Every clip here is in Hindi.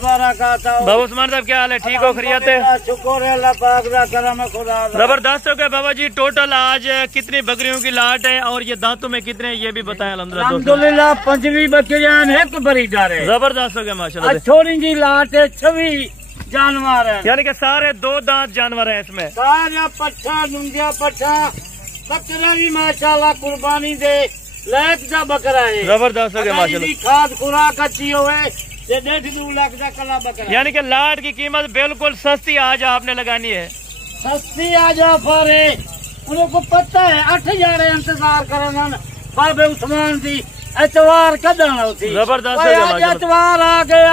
बाबा उस्मान साहब क्या हाल है? ठीक हो? खैरियत है? शुक्र है अल्लाह पाक दा करम है खुदा दा। जबरदस्त हो गया बाबा जी। टोटल आज कितनी बकरियों की लाट है और ये दांतों में कितने हैं ये भी बताएं। अल्हम्दुलिल्लाह 5 बकरियां एक बड़ी डारे। जबरदस्त हो गया माशाल्लाह। छोटी जी लाट है 26 जानवर है, यानी कि सारे 2 दांत जानवर हैं इसमें। सारा पट्ठा ढूंढिया पट्ठा बकरा भी माशाल्लाह कुर्बानी दे लायक दा बकरा है। जबरदस्त हो गया माशाल्लाह। खाद खुराक अच्छी होवे 1.5-2 लाख का कला बकरा। यानी कि लाट की कीमत बिल्कुल सस्ती आज आपने लगानी है। सस्ती आज ऑफर है। उनको पता है 8000 इंतजार करना बाबे उस्मान दी एतवार कदन होती। जबरदस्त एतवार आ गए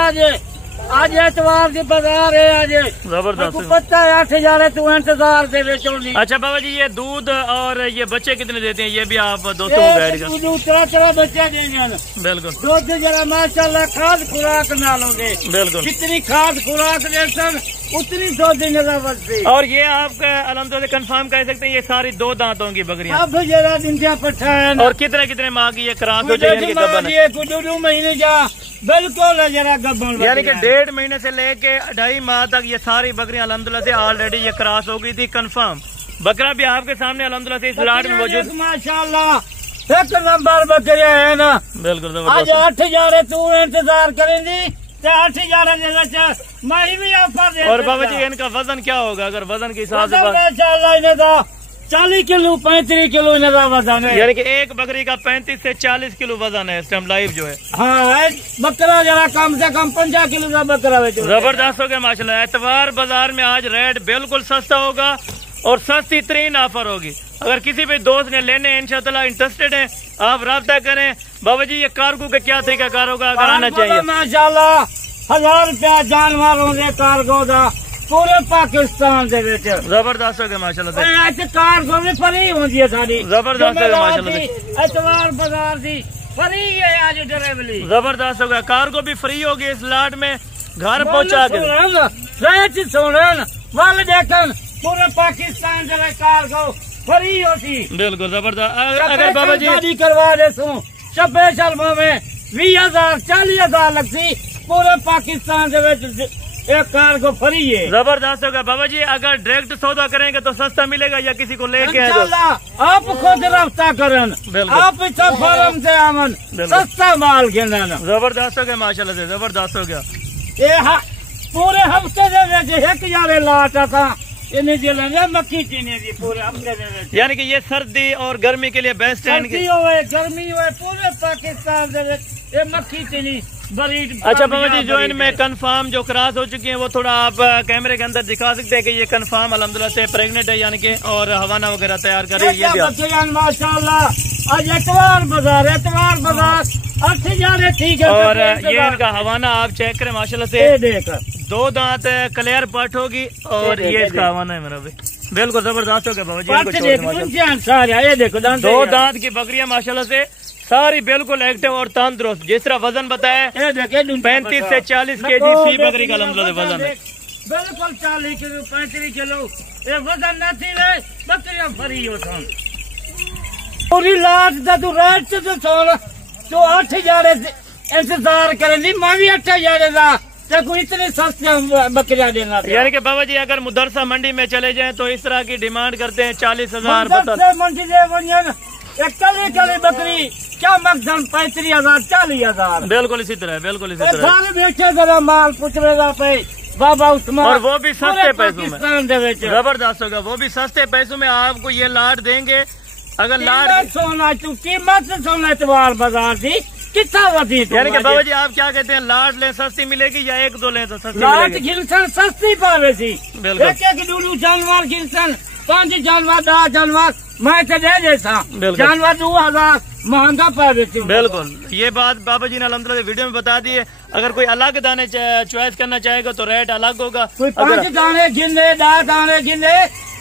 आज एतवार की बाजार है आज। जबरदस्त पता है 8000 तू इंतजार दे बेचोली। अच्छा बाबा जी ये दूध और ये बच्चे कितने देते हैं ये भी आप दोस्तों को गाइड कर। तरह बच्चे देंगे बिल्कुल। दूध जरा माशाल्लाह खाद खुराक ना लोगे बिल्कुल। जितनी खाद खुराक देते उतनी दूध नजर बचती। और ये आप अल्हम्दुलिल्लाह कंफर्म कह सकते हैं ये सारी 2 दांतों की बकरियां। अब जरा दुनिया पट्टा है। और कितने माह की ये क्रॉस हो जाएगी? 2 महीने जा बिल्कुल जरा गब्बन। यानी कि 1.5 महीने से लेके 2.5 माह तक ये सारी बकरियां अल्हम्दुलिल्लाह से ऑलरेडी ये क्रॉस हो गई थी कंफर्म। बकरा भी आपके सामने अल्हम्दुलिल्लाह से इस लाट में मौजूद माशाल्लाह एक नंबर बकरिया है ना। बिल्कुल। आज 8000 तू इंतजार करेंगी 8000 माही भी ऑफर दे। और बाबा जी इनका वजन क्या होगा अगर वजन के हिसाब से? माशाल्लाह इन्हें तो 40 किलो 35 किलो इन्हें वजन है। यानी कि एक बकरी का 35 से 40 किलो वजन है इस टाइम लाइव जो है। हाँ बकरा जरा कम से कम 50 किलो का बकरा है। जबरदस्त हो गया माशाल्लाह। एतवार बाजार में आज रेट बिल्कुल सस्ता होगा और सस्ती तरीन ऑफर होगी। अगर किसी भी दोस्त ने लेने इंशाअल्लाह इंटरेस्टेड है आप राब्ता करें। बाबा जी ये कार्गो का क्या तरीका कार होगा अगर आना चाहिए? माशाल्लाह 1000 रुपया जानवरों के कार्गो का पूरे पाकिस्तान से बेचे। जबरदस्त हो गया माशाल्लाह। कार्गो भी फ्री होती है सारी। जबरदस्त हो गया माशाल्लाह। एतवार बाजार दी फ्री है आज डिलीवरी। जबरदस्त हो गया। कार्गो भी फ्री होगी इस लाट में घर पहुँचा के। पूरे पाकिस्तान से कार्गो फ्री होती। बिल्कुल जबरदस्त। अगर बाबा जी शादी करवा दे स्पेशल में 20,000 40,000 लगती पूरे पाकिस्तान से एक कार्गो फ्री है। जबरदस्त होगा बाबा जी। अगर डायरेक्ट सौदा करेंगे तो सस्ता मिलेगा या किसी को लेके आए तो? आप खुद रफ्ता करन आप फॉर्म से आमन सस्ता माल गिनन। जबरदस्त हो गया माशाल्लाह से। जबरदस्त हो गया। ये पूरे हफ्ते से 1000 लाट था मक्खी चीनी थी पूरे हफ्ते में। यानी कि ये सर्दी और गर्मी के लिए बेस्ट है। गर्मी हुए पूरे पाकिस्तान से ये मक्खी चीनी बड़ी। अच्छा बाबा जी जो इनमें कंफर्म जो क्रॉस हो चुकी है वो थोड़ा आप कैमरे के अंदर दिखा सकते हैं कि ये कंफर्म अल्हम्दुलिल्लाह से प्रेग्नेंट है यानी कि और हवाना वगैरह तैयार कर रही है माशाल्लाह। आज एतवार बाजार 8000 ठीक है। और ये इनका हवाना आप चेक करें माशाल्लाह से। देख 2 दांत क्लियर पट होगी और ये इसका हवाना है मेरा भी बिल्कुल जबरदस्त हो गया बाबा जी। ये देखो 2 दांत की बकरियां माशाल्लाह से सारी बिल्कुल एक्टिव और तंदुरुस्त। जिस तरह वजन बताया 35 से 40 केजी सी बकरी का अल्हम्दुलिल्लाह वजन है। बिल्कुल 40 किलो 35 किलो ये वजन नहीं रहे बकरियां फ्री हो पूरी लाट का तू रेट से तो 8000 इंतजार करेंगी मैं भी 8000 कोई इतने सस्ते बकरियां देना। यानी कि बाबा जी अगर मुदरसा मंडी में चले जाएं तो इस तरह की डिमांड करते हैं 40,000 मंडी कली बकरी क्या मकसद 35,000 40,000। बिल्कुल इसी तरह बिल्कुल इसी तरह सारे बेचे जरा माल पूछेगा पे बाबा उस्मान और वो भी सस्ते पैसों में। जबरदस्त होगा वो भी सस्ते पैसों में आपको ये लाट देंगे। अगर लाट सोना तू कीमत से सोना एतवार बाजार थी कितना वधी। यानी कि बाबा जी आप क्या कहते हैं लाट लें सस्ती मिलेगी या 1-2 लें तो सस्ती लाट मिलेगी? गिलसन सस्ती पावे सी। बिल्कुल एक डूडू जानवर गिलसन 5 जानवर 10 जानवर मैं तो दे जैसा जानवर 2000 महंगा पावे सी। बिल्कुल ये बात बाबा जी ने अल्हम्दुलिल्लाह वीडियो में बता दी है। अगर कोई अलग दाने चॉइस करना चाहेगा तो रेट अलग होगा। कोई 5 दाने गिने 10 दाने गिने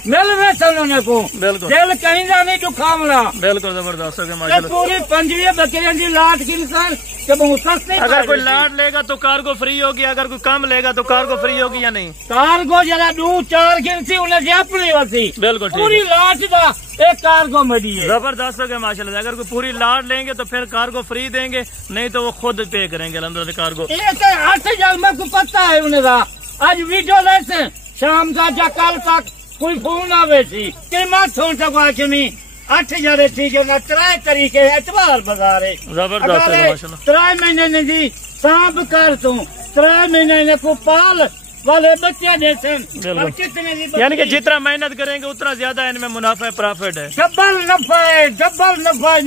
मिल रहे चलने को बिल्कुल दिल कहीं ना नहीं दुखावना। बिल्कुल जबरदस्त हो गया माशाल्लाह। पूरी 5 बकरियां की लाट की इंसान सस्ते। अगर कोई लाट लेगा तो कार्गो फ्री होगी, अगर कोई कम लेगा तो कार्गो फ्री होगी या नहीं? कार्गो जरा 2-4 गिनती उन्हें से अपनी होती। बिल्कुल पूरी लाट का एक कार्गो मरी है। जबरदस्त हो गया माशाल्लाह। अगर कोई पूरी लाट लेंगे तो फिर कार्गो फ्री देंगे, नहीं तो वो खुद पे करेंगे अल्हम्दुलिल्लाह कार्गो। 8,000 में को पता है उन्हें का आज वीडियो लेते शाम का या कल तक कोई फोन आवे सी कि मत सुन सको आखिमी 8,000 ठीक है ना 3 तरीके एतवार बाजार है। जबरदस्त है माशाल्लाह। 3 महीने ने जी सांप कर तू 3 महीने ने को पाल वाले बच्चे देते हैं। कितने यानी कि जितना मेहनत करेंगे उतना ज्यादा इनमें मुनाफा प्रॉफिट है। डबल नफा है, डबल नफा है।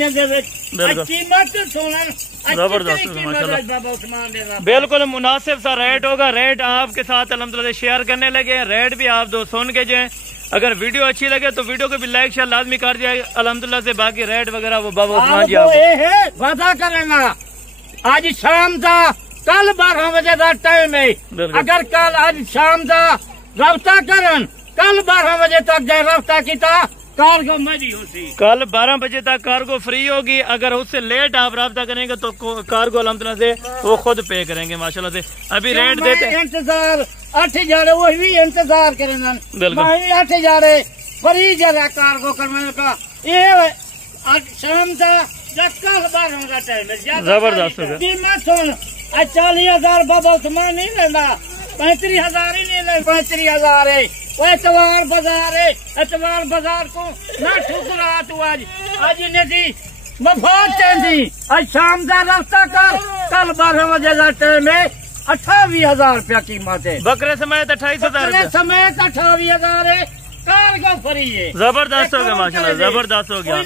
बिल्कुल कीमत सुनन जबरदस्त माशाल्लाह। बिल्कुल मुनासिब सा रेट होगा। रेट आपके साथ अल्हम्दुलिल्लाह शेयर करने लगे हैं। रेट भी आप दो सुन के जाए। अगर वीडियो अच्छी लगे तो वीडियो को भी लाइक शेयर लाजमी कर दिया अल्हम्दुलिल्लाह से। बाकी रेट वगैरह वो बाबा उस्मान जी आप वादा करना आज शाम का कल 12 बजे का टाइम है। अगर कल आज शाम का रब्ता करन कल 12 बजे तक जाए रब्ता किया कार्गो मरी होती। कल 12 बजे तक कार्गो फ्री होगी। अगर उससे लेट आप रब्ता करेंगे तो कार्गो अल्हम्दुलिल्लाह से वो खुद पे करेंगे माशाल्लाह से। अभी रेट देते इंतजार 8,000 वो भी इंतजार करेंगे। बिल्कुल 8,000 फ्री जगह कार्गो करने का ये शाम का कल 12 का टाइम है। जबरदस्त कीमत सुन 40,000 बाबा उस्मान नहीं लेना 35,000 ही नहीं ले 35,000 है। वो एतवार बाजार है। एतवार बाजार को ना ठुकरा तू आज नहीं मफाद चाहिए। आज शाम का रास्ता कर कल 12 बजे का टाइम है। 28,000 रुपया कीमत है। बकरे समेत 28,000 समेत 28,000 है। कार्गो फ्री है। जबरदस्त हो गया माशाल्लाह। जबरदस्त हो गया।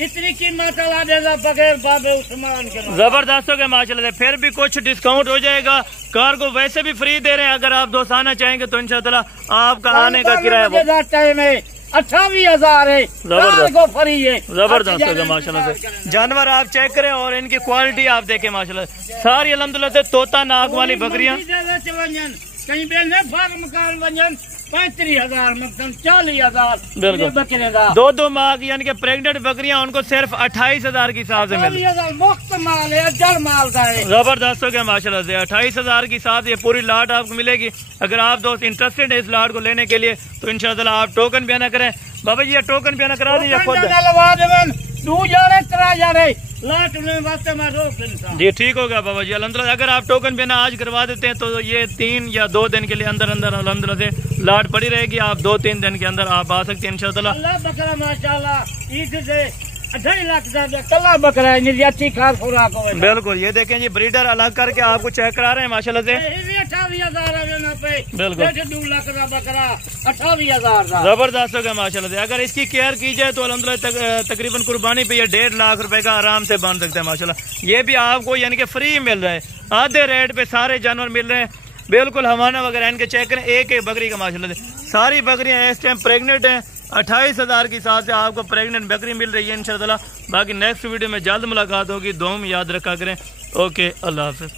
इतनी कीमत अला देगा बगैर बाबे उस्मान के। जबरदस्त हो गया माशाल्लाह। फिर भी कुछ डिस्काउंट हो जाएगा। कार्गो वैसे भी फ्री दे रहे हैं। अगर आप दोस्त आना चाहेंगे तो इंशाअल्लाह आपका आने का किराया टाइम है 28,000 है। जबरदस्त फ्री है। जबरदस्त हो गया माशाल्लाह से। जानवर आप चेक करें और इनकी क्वालिटी आप देखें माशाल्लाह। सारी अल्हम्दुलिल्लाह से तोता नाक वाली बकरियां कहीं फार्म कर वजन 35,000 मतलब 40,000 बिल्कुल बकरे का 2 माह की यानी कि प्रेग्नेंट बकरियां उनको सिर्फ 28,000 की हिसाब से मिलती है। मुफ्त माल है जल माल का है। जबरदस्त हो गया माशाल्लाह से। 28,000 की साथ ये पूरी लाट आपको मिलेगी। अगर आप दोस्त इंटरेस्टेड है इस लाट को लेने के लिए तो इंशाअल्लाह आप टोकन भी ना करें। बाबा जी ये टोकन भी ना करा दीजिए खुद 2 जाने 3 जाने लाट वास्ते में रोक जी ठीक होगा बाबा जी अल्हम्दुलिल्लाह। अगर आप टोकन भी ना आज करवा देते हैं तो ये 3 या 2 दिन के लिए अंदर अंदर अल्हम्दुलिल्लाह से लाट पड़ी रहेगी। आप 2-3 दिन के अंदर आप आ सकते हैं इंशाअल्लाह। बकरा माशाल्लाह ईद से 2.5 लाख कला बकरा है। अच्छी खास खुराक हो। बिल्कुल ये देखें जी ब्रीडर अलग करके आपको चेक करा रहे हैं माशाल्लाह से। 28,000 बिल्कुल 2 लाख का बकरा 28,000 जबरदस्त हो गया माशाल्लाह से। अगर इसकी केयर की जाए तो अल्हम्दुलिल्लाह तकरीबन कुर्बानी पे ये 1.5 लाख रुपए का आराम से बन सकता है माशाल्लाह। ये भी आपको यानी कि फ्री मिल रहा है। आधे रेट पे सारे जानवर मिल रहे हैं। बिल्कुल हवाना वगैरह इनके चेक करें एक बकरी का माशाल्लाह से। सारी बकरियां इस टाइम प्रेग्नेंट हैं। 28,000 की साथ से आपको प्रेग्नेंट बकरी मिल रही है इंशाअल्लाह। बाकी नेक्स्ट वीडियो में जल्द मुलाकात होगी। दुआ में याद रखा करें। ओके अल्लाह हाफिज।